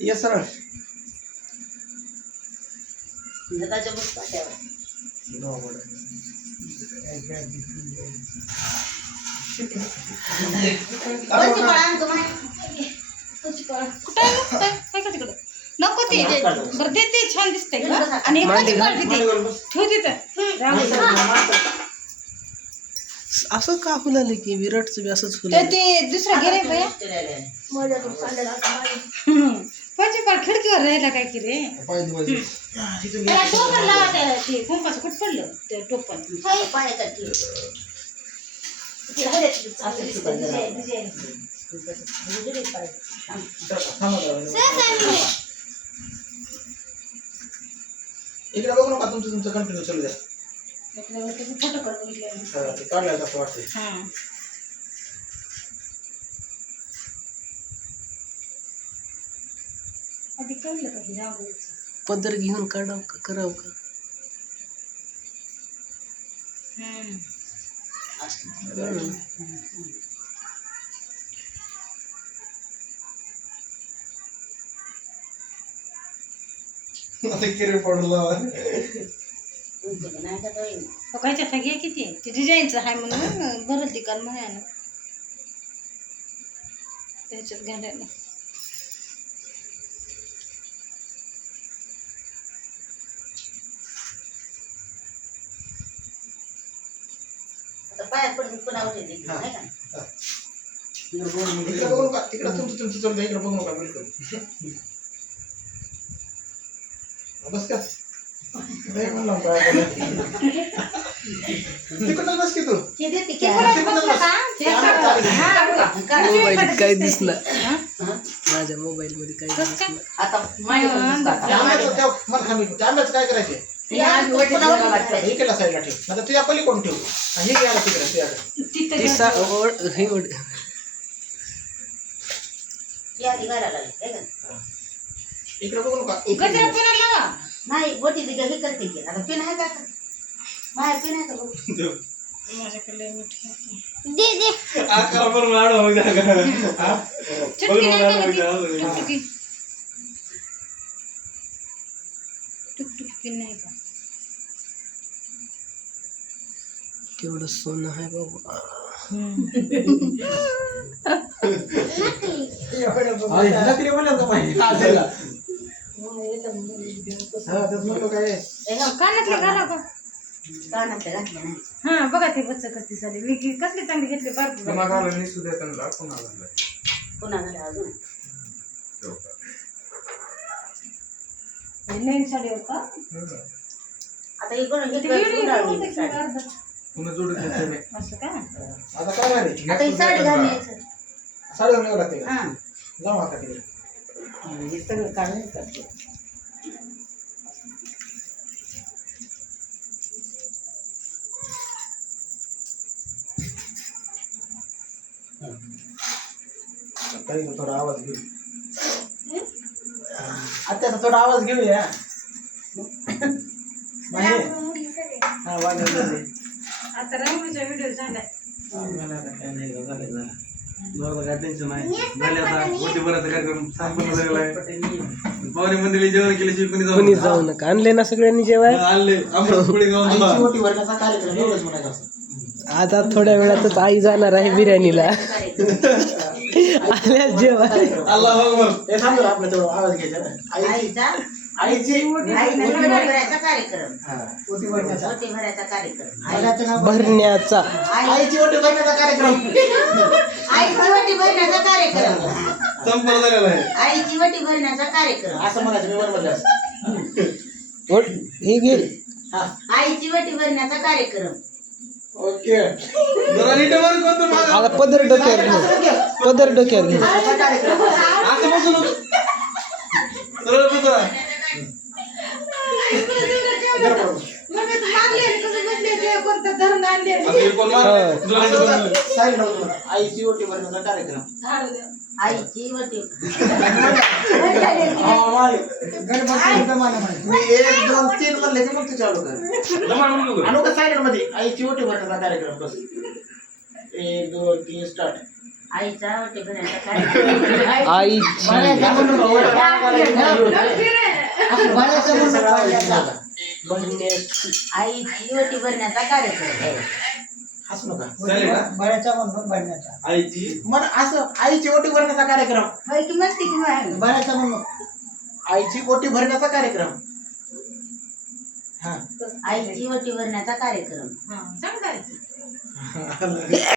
ये सरळ त्याच्या बस पाट्यावर नको ते बरं ते छान दिसतंय का आणि एकाची क्वालिटी ते ठेव तिथं असं का फुलाले की विराटचं बी असंच तर फुलाले ते दुसरं गेले भैया पाच खिडकीवर राहिला काय की रे त्याला टोपण लावा ते कुंकाचं कुठ पडलं ते टोपण पाण्याचा इकडे बघू नका तुमचं कंटिन्यू चालू द्या फोटो काढून बघितले ते काढलं असं वाटतंय आधी कळलं का हे रांगोळीचं पदर घेऊन काढावं का करावं का किरे पडलं बघायच्या घे किती ते डिझाईनचं आहे म्हणून भरल ती काल म्हणायला त्याच्यात घालायला पायात पडून पुन्हा उठे इकडे बघू नका तिकडे तुमचं चालू द्या इकडे बघू नका बिलकुल बस का तिकडं बस की तू मोबाईलत काय दिसलं माझ्या मोबाईल मध्ये काय दिसलं आता आंब्याचं काय करायचं हे केला साईडला ठेव आता तुझ्या पलीकडून ठेव हे घ्यायला तिकडे इकडे बघू नका गजरा पेनाला लावा नाही बोटी दिली हे करते की आता पेन आहे का बाहेर पेन आहे का बघू माझ्याकडे मीठ आकार बरोबर आडवा होऊ द्या का चटकी नाही का टुकटुकी टुकटुकी पेन नाही का केवढं सोनं आहे बाबा नकली बोलला का माहिती कानातलं घाला का कानातल्या घातल्या नाही हा बघा ते बच्च कसली झाली मी कसली चांगली घेतली बारकी पुन्हा झालं अजून नवीन साडीवर का आता हे कोण ते वेगळी होते की अर्धा असं का आता काय झाले आता ही साडी घालून साडी घालून लागते हा जाऊ आता तिकडे हे सगळं काढून करते काही थोडा आवाज घेऊ आता थोडा आवाज घेऊया हा वाजव आता रांगोळीचा व्हिडिओ झालाय जेवण केल्याशिवाय कोणी जाऊ नका आणले ना सगळ्यांनी जेवाय ओटी भरण्याचा कार्यक्रम एवढंच म्हणायचं असं आता थोड्या वेळातच आई जाणार आहे बिर्याणीला आल्या जेवाय अल्लाह अकबर हे थांबलं आपलं तेवढं आवाज घ्यायचा आईची भरायचा कार्यक्रम ओटी भरण्याचा ओटी भरायचा कार्यक्रम आईचं नाव भरण्याचा आईची ओटी भरण्याचा कार्यक्रम आईची वटी भरण्याचा कार्यक्रम संपन्न झालेला आहे आईची वटी भरण्याचा कार्यक्रम असं म्हणायचं मी बरोबर हे घे हा आईची वटी भरण्याचा कार्यक्रम ओके जरा नीट मारून कोणतं मागं. आता पदर डोक्यावर घे पदर डोक्यावर घे असा कार्यक्रम असं बसू नको. सरळ बसा. असं हे कोण मागं? जरा नीट बसा. साईड आईची ओटी भरण्याचा कार्यक्रम आईची वटी मी 1 2 3 म्हणले की मग तू चालू कर जमा म्हणू नको. आणू का साईड मध्ये आईची ओटी भरण्याचा कार्यक्रम बस 1 2 3 स्टार्ट आईचा वाटे भरण्याचा कार्यक्रम. आईची बाळाचा म्हणून भरण्याची आईची वटी भरण्याचा कार्यक्रम. हसू नका बळ्याचा आईची मन असं आईची ओटी भरण्याचा कार्यक्रम. होय की म्हणते की मग. आईची ओटी भरण्याचा कार्यक्रम. हा आईची वटी भरण्याचा कार्यक्रम. हा चांगलं आहे.